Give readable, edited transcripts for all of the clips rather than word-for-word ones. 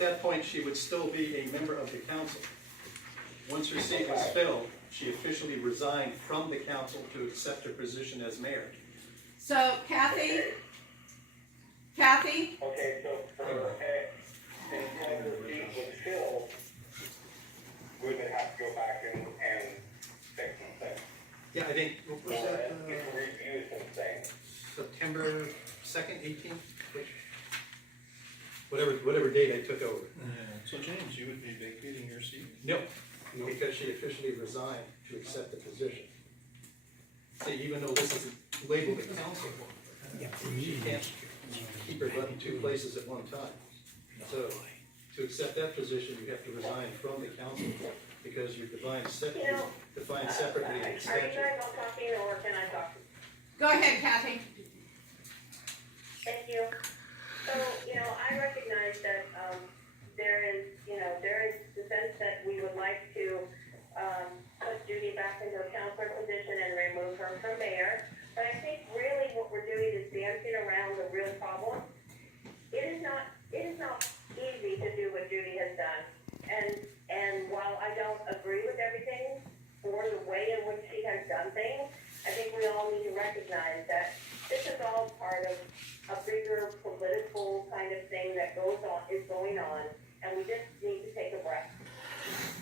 that point, she would still be a member of the council. Once her seat was filled, she officially resigned from the council to accept her position as mayor. So Kathy? Okay, so for until the seat was filled, we would have to go back and fix some things. Yeah, I think, what was that, Review some things. September 2nd, 18th? Whatever date I took over. So James, you would be vacating your seat? No, because she officially resigned to accept the position. See, even though this is labeled a council, she can't keep her butt in two places at one time. So, to accept that position, you have to resign from the council, because you're defined separately in the Are you statute. guys all talking or can I talk? Go ahead, Kathy. Thank you. So, I recognize that, there is the sense that we would like to, put Judy back into a counselor position and remove her from mayor. But I think really what we're doing is dancing around the real problem. It is not easy to do what Judy has done. And while I don't agree with everything or the way in which she has done things, I think we all need to recognize that this is all part of a bigger political kind of thing that is going on, and we just need to take a breath.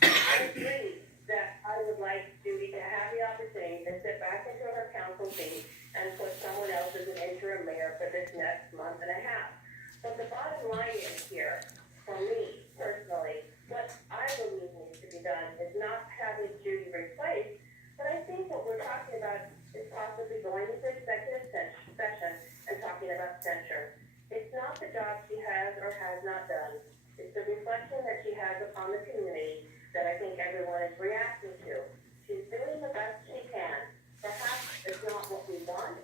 I agree that I would like Judy to have the opportunity to sit back into her council seat and put someone else as an interim mayor for this next month and a half. But the bottom line is here, for me personally, what I believe needs to be done is not having Judy replaced, but I think what we're talking about is possibly going into executive session and talking about censure. It's not the job she has or has not done. It's the reflection that she has upon the community that I think everyone is reacting to. She's doing the best she can. Perhaps it's not what we want,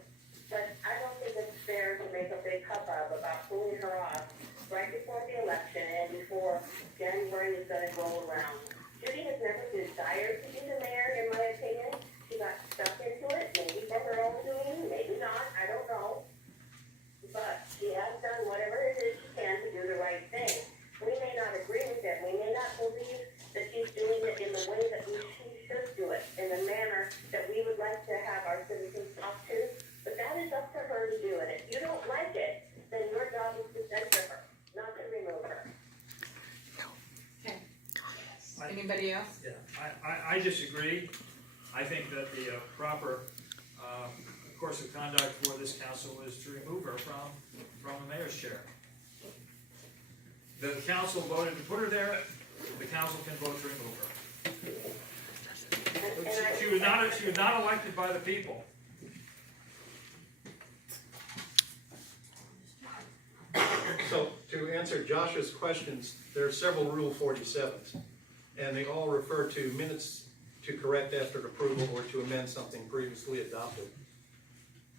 but I don't think it's fair to make a big hubbub about pulling her off right before the election and before January is going to roll around. Judy has never desired to be the mayor, in my opinion. She got stuck into it, maybe for her own doing, maybe not, I don't know. But she has done whatever it is she can to do the right thing. We may not agree with it, we may not believe that she's doing it in the way that she should do it, in the manner that we would like to have our citizens talk to, but that is up to her to do. And if you don't like it, then your job is to censor her, not to remove her. Okay. Anybody else? Yeah, I disagree. I think that the proper course of conduct for this council is to remove her from the mayor's chair. The council voted to put her there, the council can vote to remove her. She was not elected by the people. So, to answer Josh's questions, there are several Rule 47s, and they all refer to minutes to correct after approval or to amend something previously adopted.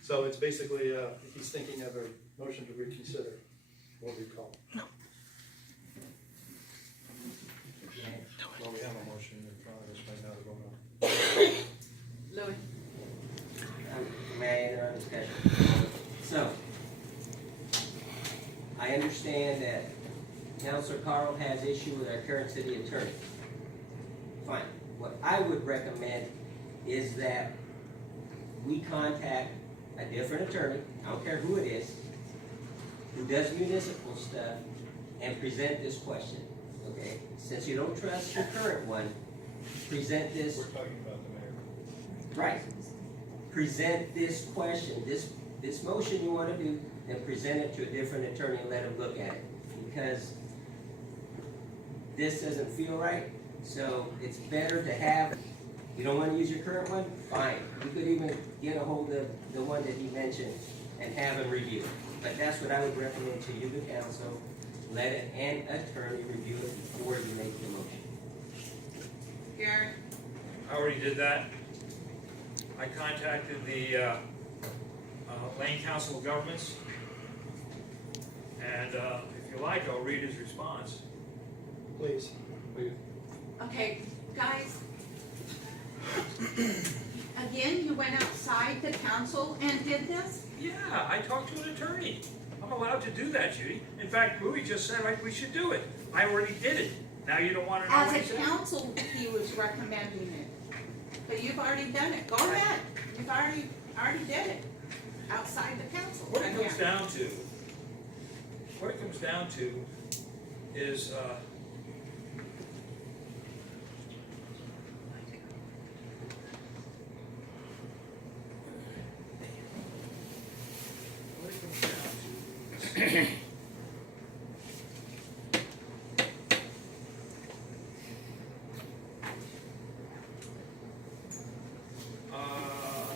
So it's basically, he's thinking of a motion to reconsider or recall. Well, we have a motion in front of us right now to vote on. Louis? May I enter on discussion? So, I understand that Councilor Carl has issue with our current city attorney. Fine. What I would recommend is that we contact a different attorney, I don't care who it is, who does municipal stuff, and present this question, okay? Since you don't trust the current one, present this. We're talking about the mayor. Right. Present this question, this motion you want to do, and present it to a different attorney and let him look at it. Because this doesn't feel right, so it's better to have, you don't want to use your current one? Fine. You could even get a hold of the one that he mentioned and have him review it. But that's what I would recommend to you, the council. Let an attorney review it before you make the motion. Gary? I already did that. I contacted the Lane Council of Governments, and if you like, I'll read his response. Please. Okay, guys. Again, you went outside the council and did this? Yeah, I talked to an attorney. I'm allowed to do that, Judy. In fact, Louis just said, like, we should do it. I already did it. Now you don't wanna know As what a he said? council, he was recommending it. But you've already done it. Go ahead. You've already did it. Outside the council. What it comes Again. down to is, what it comes down to is,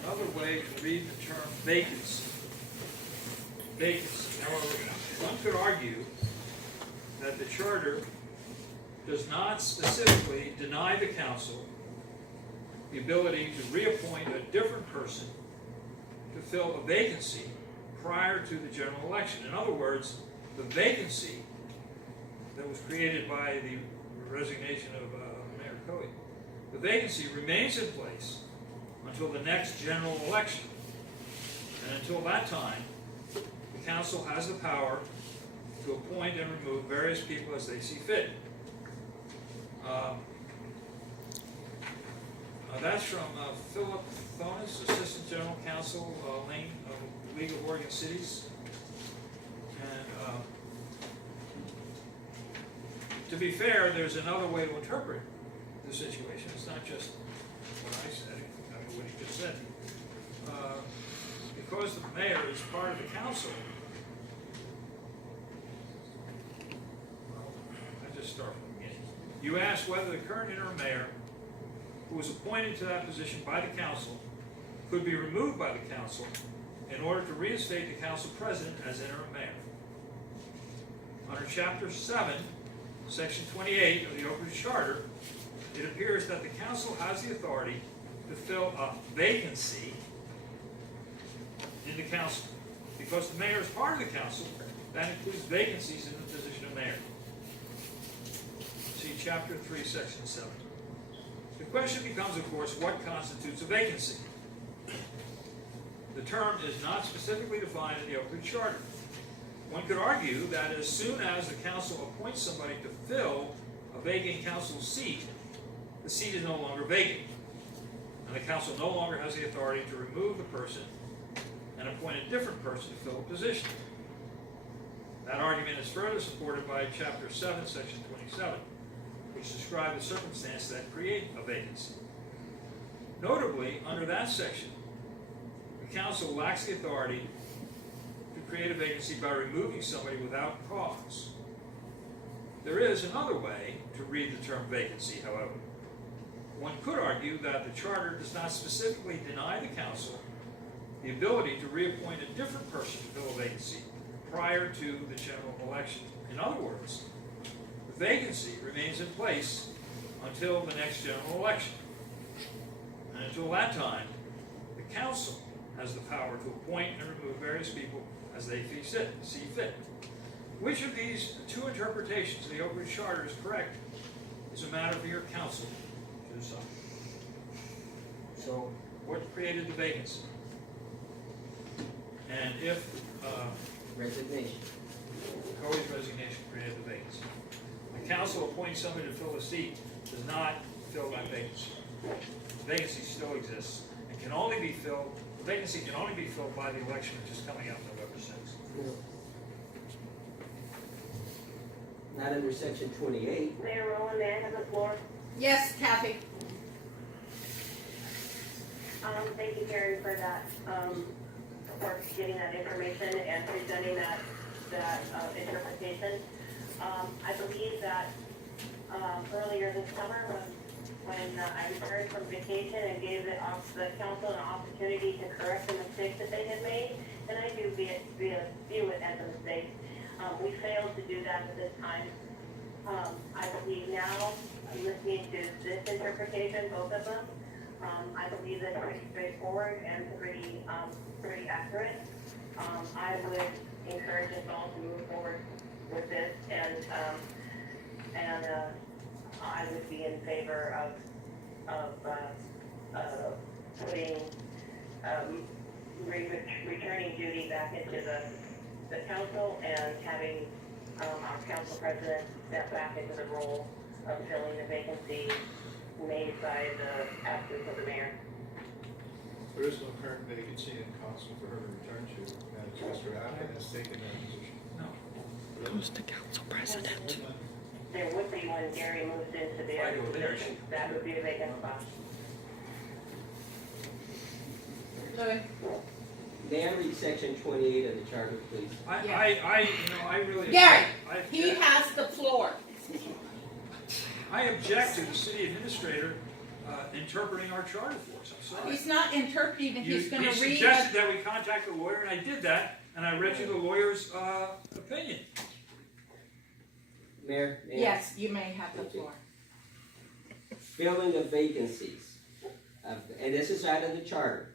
another way to read the term vacancy. Vacancy. Now, one could argue that the charter does not specifically deny the council the ability to reappoint a different person to fill a vacancy prior to the general election. In other words, the vacancy that was created by the resignation of Mayor Coey, the vacancy remains in place until the next general election. And until that time, the council has the power to appoint and remove various people as they see fit. That's from Philip Thonis, Assistant General Counsel, Lane of the League of Oregon Cities. And to be fair, there's another way to interpret the situation. It's not just what I said, I mean what he just said. Because the mayor is part of the council, well, I just start from the beginning. You asked whether the current interim mayor, who was appointed to that position by the council, could be removed by the council in order to reinstate the council president as interim mayor. Under Chapter 7, Section 28 of the Oakridge Charter, it appears that the council has the authority to fill a vacancy in the council. Because the mayor is part of the council, that includes vacancies in the position of mayor. See Chapter 3, Section 7. The question becomes, of course, what constitutes a vacancy? The term is not specifically defined in the Oakridge Charter. One could argue that as soon as the council appoints somebody to fill a vacant council seat, the seat is no longer vacant, and the council no longer has the authority to remove the person and appoint a different person to fill a position. That argument is further supported by Chapter 7, Section 27, which describes the circumstances that create a vacancy. Notably, under that section, the council lacks the authority to create a vacancy by removing somebody without cause. There is another way to read the term vacancy, however. One could argue that the charter does not specifically deny the council the ability to reappoint a different person to fill a vacancy prior to the general election. In other words, the vacancy remains in place until the next general election. And until that time, the council has the power to appoint and remove various people as they see fit. Which of these two interpretations of the Oakridge Charter is correct is a matter for your council to decide. So, what created the vacancy? And if Resignation. Coey's resignation created the vacancy, the council appoints somebody to fill a seat does not fill that vacancy. The vacancy still exists and can only be filled. The vacancy can only be filled by the election which is coming up November 6th. Not under Section 28. Mayor Rowland, may I have the floor? Yes, Kathy. Thank you, Karen, for that, for getting that information and presenting that interpretation. I believe that, earlier this summer, when I returned from vacation and gave the council an opportunity to correct the mistakes that they had made, and I do view it as a mistake. We failed to do that at this time. I believe now, listening to this interpretation, both of them, I believe that's pretty straightforward and pretty accurate. I would encourage us all to move forward with this, and I would be in favor of putting, returning Judy back into the council and having, our council president step back into the role of filling the vacancy made by the absence of the mayor. There is no current vacancy in council for her to return to, and it's Mr. Appin has taken that position. No. Who's the council president? There would be when Gary moves into the I other go there, position, that would be a vacant spot. Louis? May I read section 28 of the charter, please? I really. Gary, I- he has the floor. I object to the city administrator interpreting our charter for us, I'm sorry. He's not interpreting it, he's gonna He read suggested the, that we contact a lawyer, and I did that, and I read you the lawyer's opinion. Mayor? may I? yes, you may have the floor. Filling of vacancies. And this is out of the charter.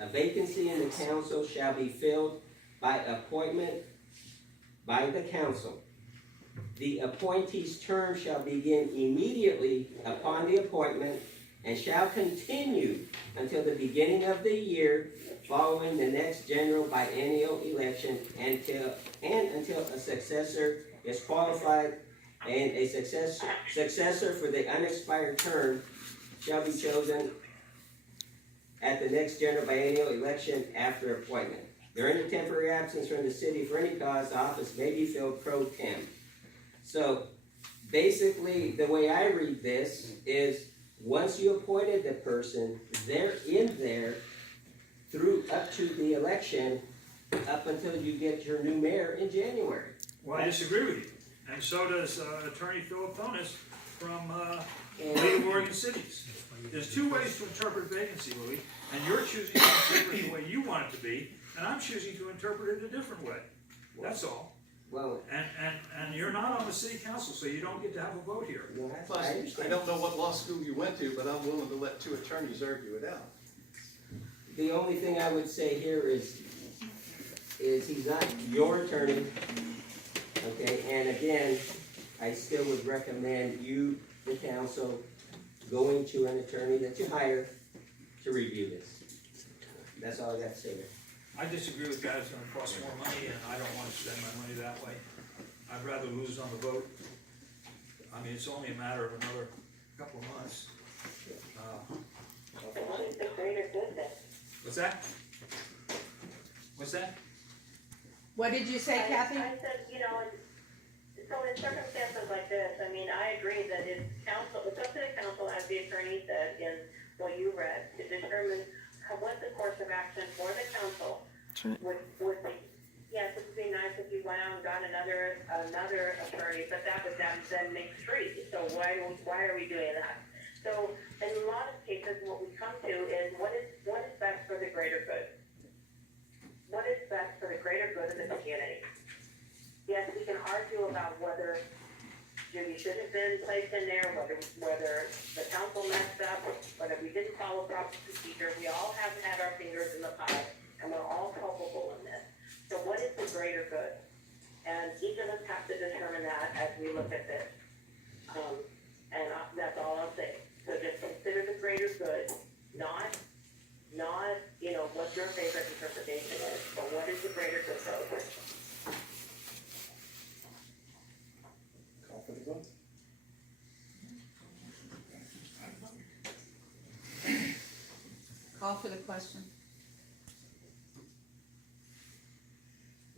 A vacancy in the council shall be filled by appointment by the council. The appointee's term shall begin immediately upon the appointment and shall continue until the beginning of the year following the next general biennial election until a successor is qualified and a successor for the unexpired term shall be chosen at the next general biennial election after appointment. During the temporary absence from the city for any cause, the office may be filled pro tem. So, basically, the way I read this is, once you appointed the person, they're in there through up to the election, up until you get your new mayor in January. Well, I disagree with you, and so does Attorney Philip Tonis from And- League of Oregon Cities. There's two ways to interpret vacancy, Louis, and you're choosing to interpret it the way you want it to be, and I'm choosing to interpret it a different way. That's all. Well, And you're not on the city council, so you don't get to have a vote here. Plus, I don't know what law school you went to, but I'm willing to let two attorneys argue it out. The only thing I would say here is he's not your attorney, okay? And again, I still would recommend you, the council, going to an attorney that you hire to review this. That's all I got to say there. I disagree with that, it's gonna cost more money, and I don't wanna spend my money that way. I'd rather lose on the vote. I mean, it's only a matter of another couple of months. What is the greater good then? What's that? What's that? What did you say, Kathy? I said, so in circumstances like this, I mean, I agree that it's up to the council, as the attorney said in what you read, to determine what the course of action for the council would be. Yes, it would be nice if you went out and got another attorney, but that would then make three. So why are we doing that? So in a lot of cases, what we come to is what is best for the greater good? What is best for the greater good of the community? Yes, we can argue about whether Judy should have been placed in there, whether the council messed up, whether we didn't follow proper procedure. We all have had our fingers in the pie, and we're all culpable in this. So what is the greater good? And each of us have to determine that as we look at this. That's all I'll say. So just consider the greater good, not what your favorite interpretation is, but what is the greater good for us? Call for the vote. Call for the question.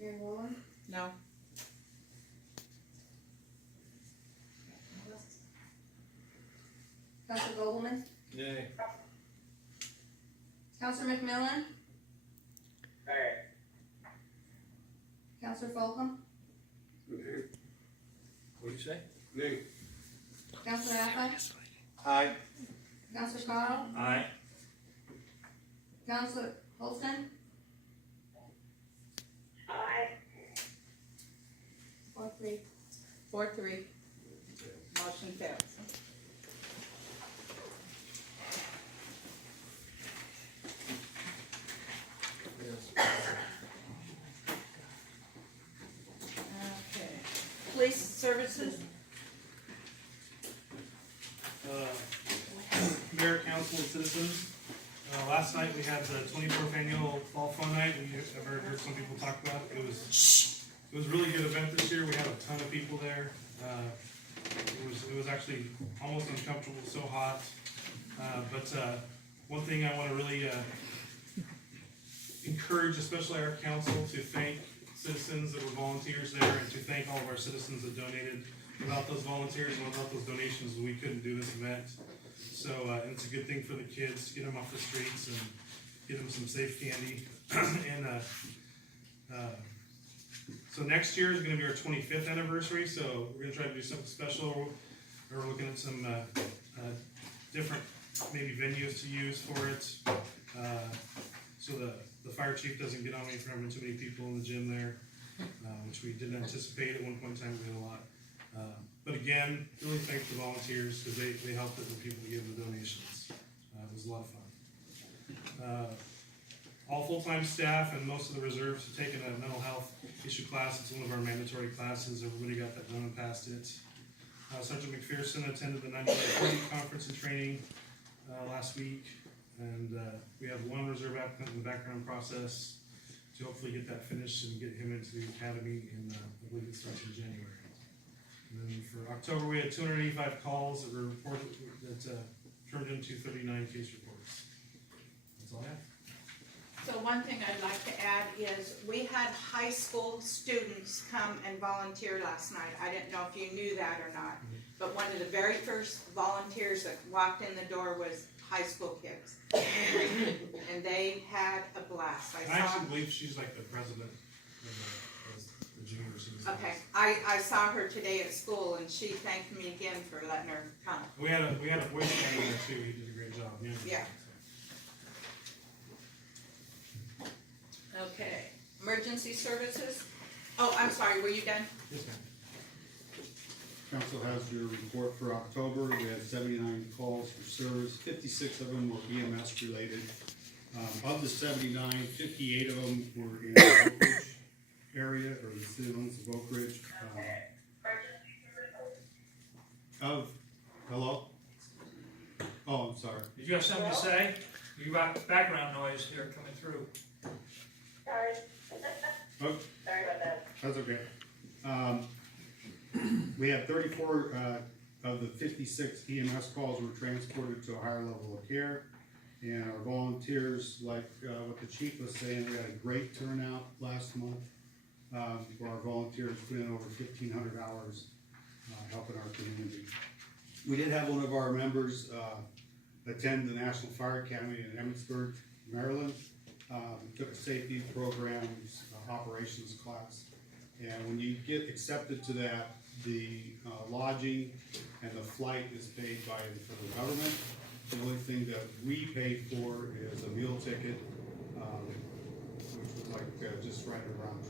Mayor Woolen? No. Counselor Gobelman? Nay. Counselor McMillan? Hey, Counselor Folcom? What'd you say? Nay. Counselor Affleck? Aye. Counselor Carl? Aye. Counselor Holston? Aye. 4-3. 4-3. Motion fails. Okay. Police services? Mayor, council, and citizens, Last night we had the 24th annual Fall Fun Night. I've heard some people talk about it. It was a really good event this year. We had a ton of people there. It was actually almost uncomfortable, so hot. But one thing I want to really encourage, especially our council, to thank citizens that were volunteers there, and to thank all of our citizens that donated. Without those volunteers and without those donations, we couldn't do this event. So and it's a good thing for the kids, get them off the streets and get them some safe candy. And so next year is going to be our 25th anniversary, so we're going to try to do something special. We're looking at some different maybe venues to use for it, so the fire chief doesn't get on me for having too many people in the gym there, which we didn't anticipate. At one point in time we had a lot. But again, really thank the volunteers, because they helped it, and people gave the donations. It was a lot of fun. All full-time staff and most of the reserves have taken a mental health issue class. It's one of our mandatory classes. Everybody got that done and passed it. Sergeant McPherson attended the 98 conference and training last week, and we have one reserve applicant in the background process to hopefully get that finished and get him into the academy, and I believe it starts in January. And then for October, we had 285 calls that were reported, that turned into 39 case reports. That's all I have. So one thing I'd like to add is, we had high school students come and volunteer last night. I didn't know if you knew that or not, but one of the very first volunteers that walked in the door was high school kids. And they had a blast. I actually believe she's like the president of the junior senior. Okay, I saw her today at school, and she thanked me again for letting her come. We had a voice guy in there too. He did a great job. Yeah. Okay, emergency services? Oh, I'm sorry, were you done? Yes, ma'am. Council has your report for October. We had 79 calls for service, 56 of them were EMS related. Of the 79, 58 of them were in the Oakridge area, or the city limits of Oakridge. Hello? Oh, I'm sorry. Did you have something to say? You got background noise here coming through. Sorry. Oh, Sorry about that. that's okay. We had 34 of the 56 EMS calls were transported to a higher level of care. And our volunteers, like what the chief was saying, we had a great turnout last month. Where our volunteers put in over 1,500 hours helping our community. We did have one of our members attend the National Fire Academy in Emmitsburg, Maryland. Took a safety programs operations class. And when you get accepted to that, the lodging and the flight is paid by the federal government. The only thing that we pay for is a meal ticket, which was like just right around